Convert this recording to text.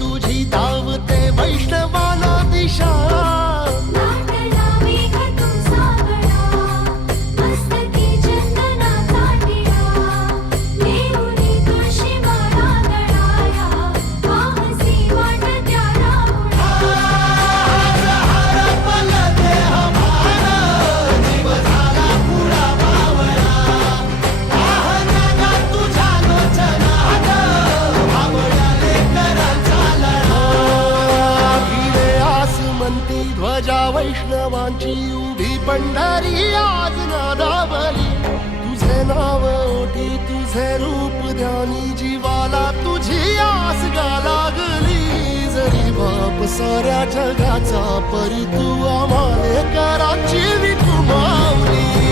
तुझी धावते वैष्णवाला दिशा नाटला मेघ तुमचा गळा, मस्तकी चंदनाचा टिळा, देऊनी तुळशी माळा गळाया, वाहसी वाटत्या राहुळा. भिडे आसमंती ध्वजा वैष्णवांची उभी पंढरी आज नादावली तुझे नाव ओठी तुझे रूप ध्यानी जीवाला तुझी आस गा लागली जरी बाप साऱ्या जगाचा परी तू आम्हाले कराची विठू माऊली